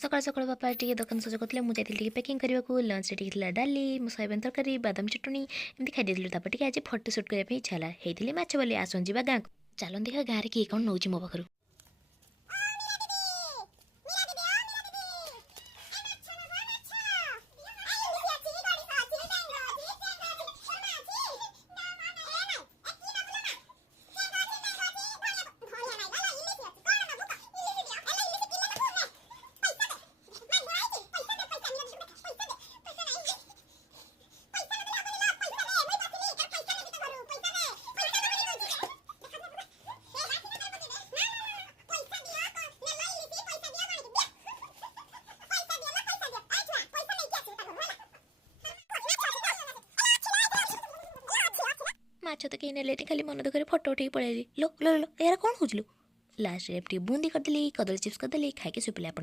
सकाळ सकाळ बापा टी दोकान सज करते मुझे पैकिंग करने को लंच टे डाली सोयाबीन तरकारी बादाम चटनी एमती खाई तापर आज फटो सुट करने इच्छा है होती माछ बोली आसन जा गाँव को चलन देखा गाँव में किए कौन नौ मो पाखु माछ तो कहीं ने खाली मन दुख फटो उठे पड़े लो लो लो यार कौन खोजलु लास्ट टे बूंदी करदेली कदली चिप्स करदेली खाई सुपिले आप